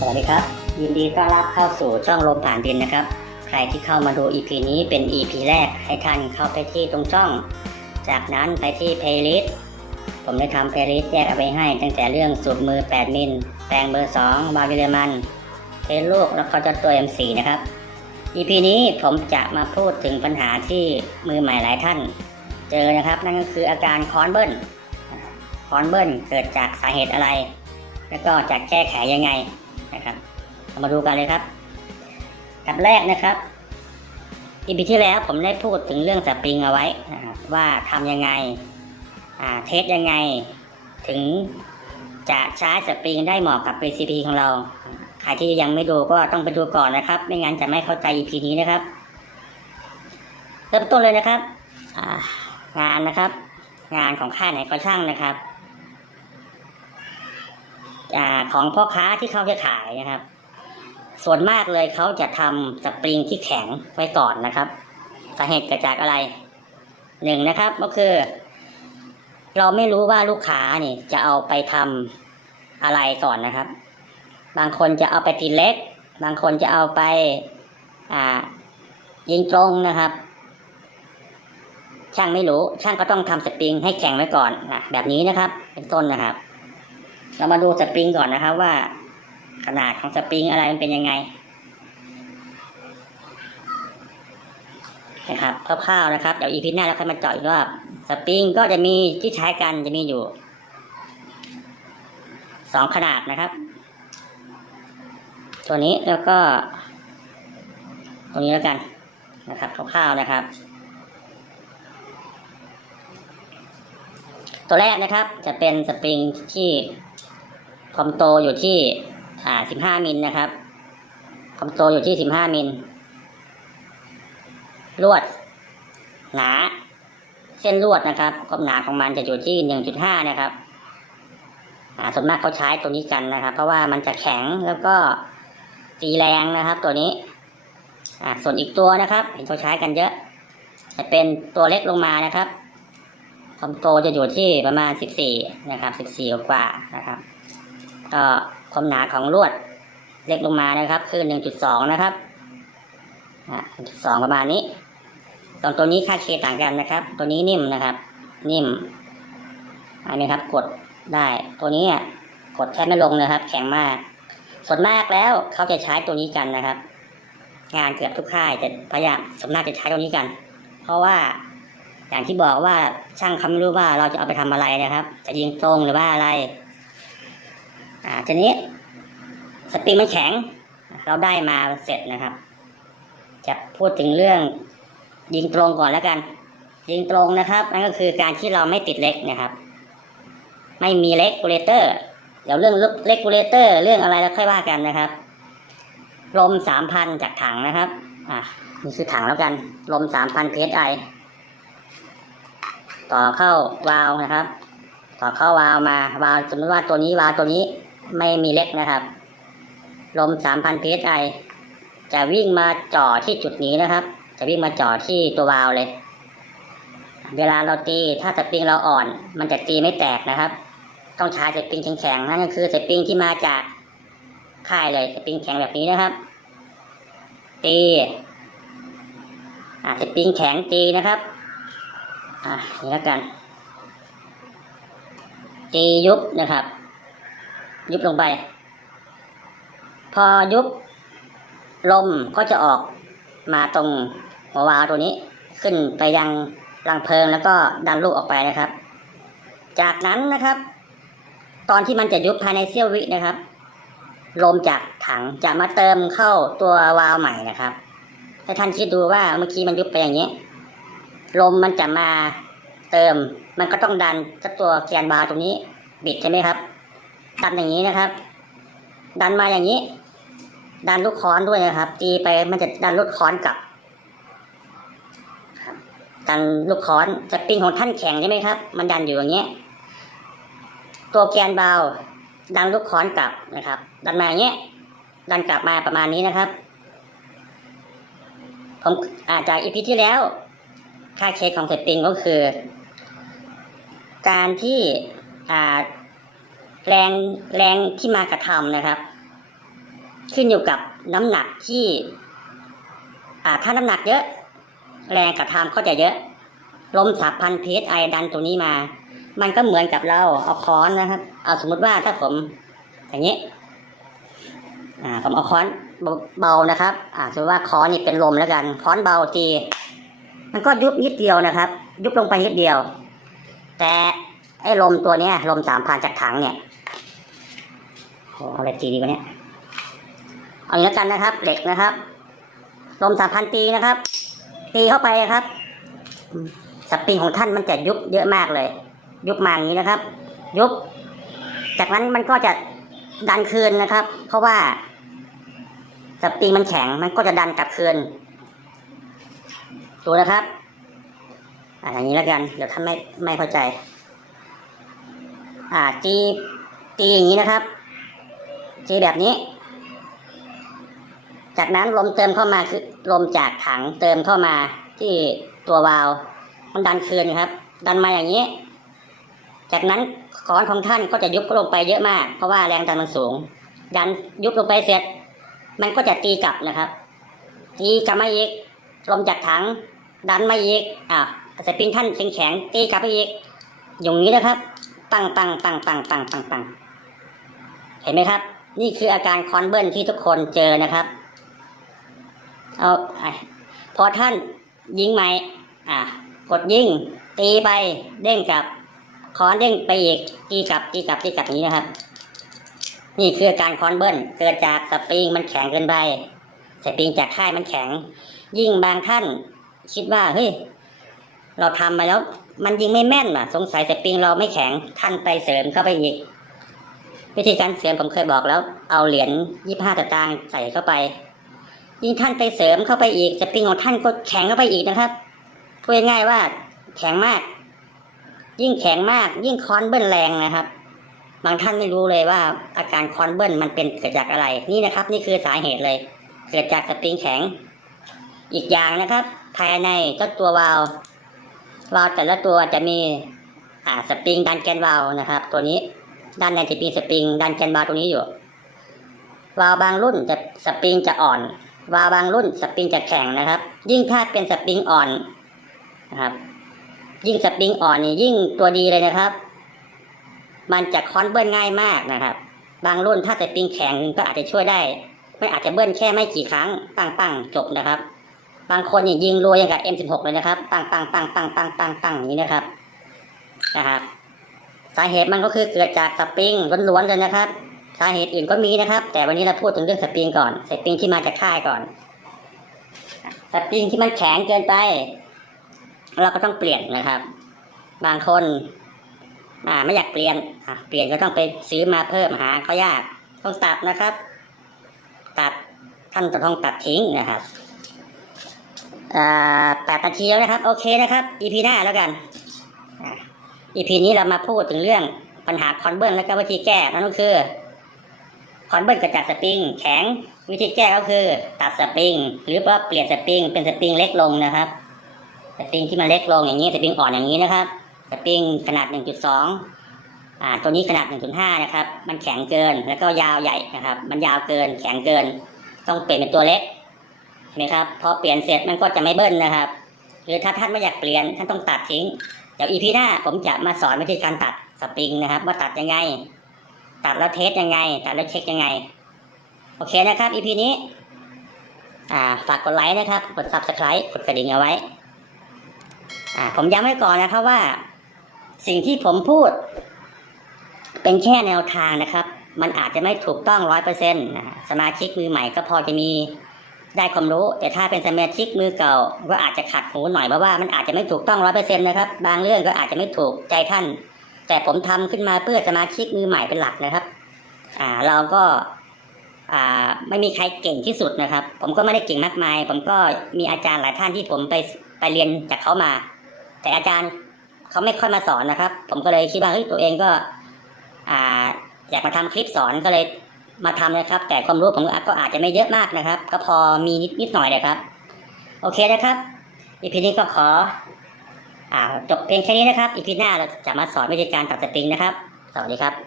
สวัสดีครับ ยินดีต้อนรับเข้าสู่ช่องลมผ่านดินนะครับ ใครที่เข้ามาดู EP นี้เป็น EP แรกให้ท่านเข้าไปที่ตรงช่อง จากนั้นไปที่ playlist ผมได้ทำ playlist แยกเอาไว้ให้ ตั้งแต่เรื่องสูบมือ 8 มิลแปลงเบอร์2บาวิเลมันเทสลูกแล้วก็จะตัว M4 นะครับ EP นี้ผมจะมาพูดถึงปัญหาที่มือใหม่หลายท่าน เจอนะครับนั่นก็คืออาการคอนเบิ้ลคอนเบิ้ลเกิดจากสาเหตุอะไร แล้วก็จะแก้ไขยังไง นะครับเรามาดูกันเลยครับกับแรกนะครับอีพีที่แล้วผมได้พูดถึงเรื่องสปริงเอาไว้ว่าทำยังไงเทสยังไง ถึงจะใช้สปริงได้เหมาะกับ PCP ของเราใครที่ยังไม่ดูก็ต้องไปดูก่อนนะครับ ไม่งั้นจะไม่เข้าใจ EP นี้นะครับ เริ่มต้นเลยนะครับางานนะครับ งานของค่ายไหนก็ช่างนะครับ อของพ่อค้าที่เขาจะขายนะครับ ส่วนมากเลยเขาจะทำสปริงที่แข็งไว้ก่อนนะครับสาเหตุเกิดจากอะไรหนึ่งนะครับก็คือ เราไม่รู้ว่าลูกค้านี่จะเอาไปทำอะไรก่อนนะครับ บางคนจะเอาไปตีเล็ก บางคนจะเอาไปอ่ายิงตรงนะครับ ช่างไม่รู้ช่างก็ต้องทำสปริงให้แข็งไว้ก่อนนะแบบนี้นะครับ เป็นต้นนะครับ เรามาดูสปริงก่อนนะครับว่า ขนาดของสปริงอะไรมันเป็นยังไงนะครับคร่าวๆนะครับเดี๋ยวอีพีหน้าเราค่อยมาเจาะอีกรอบสปริงก็จะมีที่ใช้กันจะมีอยู่สองขนาดนะครับ ตัวนี้แล้วก็ ตัวนี้แล้วกันนะครับคร่าวๆนะครับ ตัวแรกนะครับจะเป็นสปริงที่ ความโตอยู่ที่อ่าสิบห้ามิลนะครับความโตอยู่ที่สิบห้ามิล ลวด หนา เส้นลวดนะครับความหนาของมันจะอยู่ที่หนึ่งจุดห้านะครับอ่าส่วนมากเขาใช้ตัวนี้กันนะครับ เพราะว่ามันจะแข็งแล้วก็ตีแรงนะครับตัวนี้อ่าส่วนอีกตัวนะครับ เห็นเขาใช้กันเยอะจะเป็นตัวเล็กลงมานะครับความโตจะอยู่ที่ประมาณสิบสี่นะครับสิบสี่กว่านะครับ ก็ความหนาของลวดเล็กลงมานะครับ คือ 1.2 นะครับอ่า1.2 ประมาณนี้ตรงตัวนี้ค่าเคต่างกันนะครับ ตัวนี้นิ่มนะครับ นิ่ม อันนี้ครับ กดได้ ตัวนี้กดแทบไม่ลงนะครับ แข็งมาก ส่วนมากแล้วเขาจะใช้ตัวนี้กันนะครับ งานเกือบทุกค่ายจะพยายามส่วนมากจะใช้ตัวนี้กัน เพราะว่าอย่างที่บอกว่าช่างเขาไม่รู้ว่าเราจะเอาไปทำอะไรนะครับ จะยิงตรงหรือว่าอะไร อ่าทีนี้สปริงมันแข็ง เราได้มาเสร็จนะครับ จะพูดถึงเรื่องยิงตรงก่อนแล้วกัน ยิงตรงนะครับ นั่นก็คือการที่เราไม่ติดเล็กนะครับ ไม่มีเล็กกูเลเตอร์เดี๋ยวเรื่องเล็กกูเลเตอร์เรื่องอะไรเราค่อยว่ากันนะครับลมสามพันจากถังนะครับ อ่านี่คือถังแล้วกัน ลมสามพัน psi ต่อเข้าวาล์วนะครับ ต่อเข้าวาล์วมาวาล์วสมมติว่าตัวนี้วาล์วตัวนี้ ไม่มีเล็กนะครับ ลม 3,000 psi จะวิ่งมาจ่อที่จุดนี้นะครับ จะวิ่งมาจ่อที่ตัววาล์วเลย เวลาเราตีถ้าสปริงเราอ่อน มันจะตีไม่แตกนะครับ ต้องใช้สปริงแข็งๆนั่นก็คือสปริงที่มาจากค่ายเลยสปริงแข็งแบบนี้นะครับ ตีอ่าสปริงแข็งตีนะครับอ่านี่แล้วกันตียุบนะครับ ยุบลงไป พอยุบลมก็จะออกมาตรงหัววาล์วตัวนี้ขึ้นไปยังรังเพลิงแล้วก็ดันลูกออกไปนะครับ จากนั้นนะครับ ตอนที่มันจะยุบภายในเสี้ยววินะครับ ลมจากถังจะมาเติมเข้าตัววาล์วใหม่นะครับ ให้ท่านคิดดูว่าเมื่อกี้มันยุบไปอย่างนี้ ลมมันจะมาเติม มันก็ต้องดันสักตัวแกนบาร์ตรงนี้ บิดใช่ไหมครับ ดันอย่างนี้นะครับ ดันมาอย่างนี้ ดันลูกค้อนด้วยนะครับ ตีไปมันจะดันลูกค้อนกลับดันลูกค้อนสปริงของท่านแข็งใช่ไหมครับ มันดันอยู่อย่างเงี้ย ตัวแกนเบาดันลูกค้อนกลับนะครับ ดันมาอย่างเงี้ย ดันกลับมาประมาณนี้นะครับ ผมอาจากอีพีที่แล้ว ค่าเคสของสปริงก็คือ การที่อ่า แรงแรงที่มากระทำนะครับ ขึ้นอยู่กับน้ำหนักที่อ่าถ้าน้ำหนักเยอะ แรงกระทำก็จะเยอะ ลมสับพันเพชไอดันตัวนี้มา มันก็เหมือนกับเราเอาค้อนนะครับ เอาสมมติว่าถ้าผม อย่างนี้อ่าผมเอาค้อนเบาๆนะครับอ่าสมมติว่าค้อนนี่เป็นลมแล้วกัน ค้อนเบาตีมันก็ยุบนิดเดียวนะครับ ยุบลงไปนิดเดียว แต่ไอ้ลมตัวเนี้ยลมสามพันจากถังเนี่ย โอ้เอาอะไรตีดีกวะเนี่ยเอางี้แล้วกันนะครับ เหล็กนะครับ ลมสามพันตีนะครับ ตีเข้าไปครับ สปริงของท่านมันจะยุบเยอะมากเลย ยุบมาอย่างนี้นะครับ ยุบ จากนั้นมันก็จะดันคืนนะครับ เพราะว่าสปริงมันแข็งมันก็จะดันกลับคืนดูนะครับอ่าอย่างนี้แล้วกัน เดี๋ยวท่านไม่ไม่เข้าใจ อ่าตีตีอย่างนี้นะครับ ตีแบบนี้ จากนั้นลมเติมเข้ามาคือลมจากถังเติมเข้ามาที่ตัววาล์วมันดันคืนครับ ดันมาอย่างนี้ จากนั้นค้อนของท่านก็จะยุบลงไปเยอะมาก เพราะว่าแรงดันมันสูง ดันยุบลงไปเสร็จ มันก็จะตีกลับนะครับ ตีกลับมาอีก ลมจากถัง ดันมาอีกอ่าสปริงท่านแข็งแข็งตีกลับไปอีก อย่างนี้นะครับตังตังตังตังตังตังตังเห็นไหมครับ นี่คืออาการคอนเบิลที่ทุกคนเจอนะครับ เอาอะพอท่านยิงไหมอะ กดยิง ตีไปเด้งกลับคอนเด้งไปอีกตีกลับตีกลับตีกลับนี้นะครับ นี่คืออาการคอนเบิลเกิดจากสปริงมันแข็งเกินไปสปริงจากค่ายมันแข็ง ยิ่งบางท่านคิดว่าเฮ้ยเราทำมาแล้ว มันยิงไม่แม่นอะ สงสัยสปริงเราไม่แข็งท่านไปเสริมเข้าไปอีก วิธีการเสริมผมเคยบอกแล้ว เอาเหรียญยี่ห้าตางใส่เข้าไป ยิ่งท่านไปเสริมเข้าไปอีกสปริงของท่านก็แข็งเข้าไปอีกนะครับพูดง่ายว่าแข็งมาก ยิ่งแข็งมาก ยิ่งคอนเบิ้ลแรงนะครับ บางท่านไม่รู้เลยว่าอาการคอนเบิ้ลมันเป็นเกิดจากอะไรนี่นะครับ นี่คือสาเหตุเลย เกิดจากสปริงแข็ง อีกอย่างนะครับ ภายในเจ้าตัววาล์ววาล์วแต่ละตัวจะมีอ่าสปริงดันแกนวาล์วนะครับ ตัวนี้ ด้านในจะมีสปริงดันแกนวาล์วตรงนี้อยู่ วาล์วบางรุ่นจะสปริงจะอ่อน วาล์วบางรุ่นสปริงจะแข็งนะครับ ยิ่งถ้าเป็นสปริงอ่อนนะครับ ยิ่งสปริงอ่อนนี่ยิ่งตัวดีเลยนะครับ มันจะคอนเบิ้ลง่ายมากนะครับ บางรุ่นถ้าสปริงแข็งก็อาจจะช่วยได้ไม่อาจจะเบิ้ลแค่ไม่กี่ครั้ง ปังปังจบนะครับ บางคนนี่ยิงรัวอย่างกับ M16 เลยนะครับ ปังปังปังปังปังปังปังอย่างนี้นะครับนะครับ สาเหตุมันก็คือเกิดจากสปริงล้วนๆเลยนะครับสาเหตุอื่นก็มีนะครับ แต่วันนี้เราพูดถึงเรื่องสปริงก่อนสปริงที่มาจากค่ายก่อนสปริงที่มันแข็งเกินไป เราก็ต้องเปลี่ยนนะครับ บางคนไม่อยากเปลี่ยนเปลี่ยนก็ต้องไปซื้อมาเพิ่มหาเขายากต้องตัดนะครับ ตัดท่านจะต้องตัดทิ้งนะครับอ่าแปดนาทีแล้วนะครับ โอเคนะครับ EP หน้าแล้วกัน อ่า EP นี้เรามาพูดถึงเรื่องปัญหาคอนเบิร์นและก็วิธีแก้นั่นก็คือคอนเบิร์นกิดจากสปริงแข็งวิธีแก้ก็คือตัดสปริง หรือว่าเปลี่ยนสปริงเป็นสปริงเล็กลงนะครับสปริงที่มันเล็กลงอย่างนี้สปริงอ่อนอย่างนี้นะครับสปริงขนาด 1.2อ่าตัวนี้ขนาด 1.5 นะครับ มันแข็งเกินแล้วก็ยาวใหญ่นะครับ มันยาวเกินแข็งเกิน ต้องเปลี่ยนเป็นตัวเล็กเห็นไหมครับพอเปลี่ยนเสร็จมันก็จะไม่เบิ้ลนะครับ หรือถ้าท่านไม่อยากเปลี่ยนท่านต้องตัดทิ้ง เดี๋ยวอีพีหน้าผมจะมาสอนวิธีการตัดสปริงนะครับ ว่าตัดยังไง ตัดแล้วเทสยังไง ตัดแล้วเช็คยังไง โอเคนะครับอีพีนี้ อ่า ฝากกดไลค์นะครับ กด subscribe กดกระดิ่งเอาไว้ อ่า ผมย้ำไว้ก่อนนะครับว่า สิ่งที่ผมพูด เป็นแค่แนวทางนะครับ มันอาจจะไม่ถูกต้องร้อยเปอร์เซ็นต์สมาชิกมือใหม่ก็พอจะมี ได้ความรู้ แต่ถ้าเป็นสมาชิกมือเก่าก็อาจจะขัดหูหน่อยเพราะว่ามันอาจจะไม่ถูกต้องร้อยเปอร์เซ็นต์นะครับ บางเรื่องก็อาจจะไม่ถูกใจท่าน แต่ผมทำขึ้นมาเพื่อสมาชิกมือใหม่เป็นหลักนะครับ อ่าเราก็อ่าไม่มีใครเก่งที่สุดนะครับ ผมก็ไม่ได้เก่งมากมาย ผมก็มีอาจารย์หลายท่านที่ผมไปไปเรียนจากเขามา แต่อาจารย์เขาไม่ค่อยมาสอนนะครับ ผมก็เลยคิดว่าเฮ้ยตัวเองก็ อ่า อยากมาทำคลิปสอนก็เลย มาทำนะครับ แต่ความรู้ผมก็อาจจะไม่เยอะมากนะครับ ก็พอมีนิดนิดหน่อยนะครับ โอเคนะครับอีพีนี้ก็ขออจบเพียงแค่นี้นะครับอีพีหน้าเราจะมาสอนวิธีการตัดสปริงนะครับ สวัสดีครับ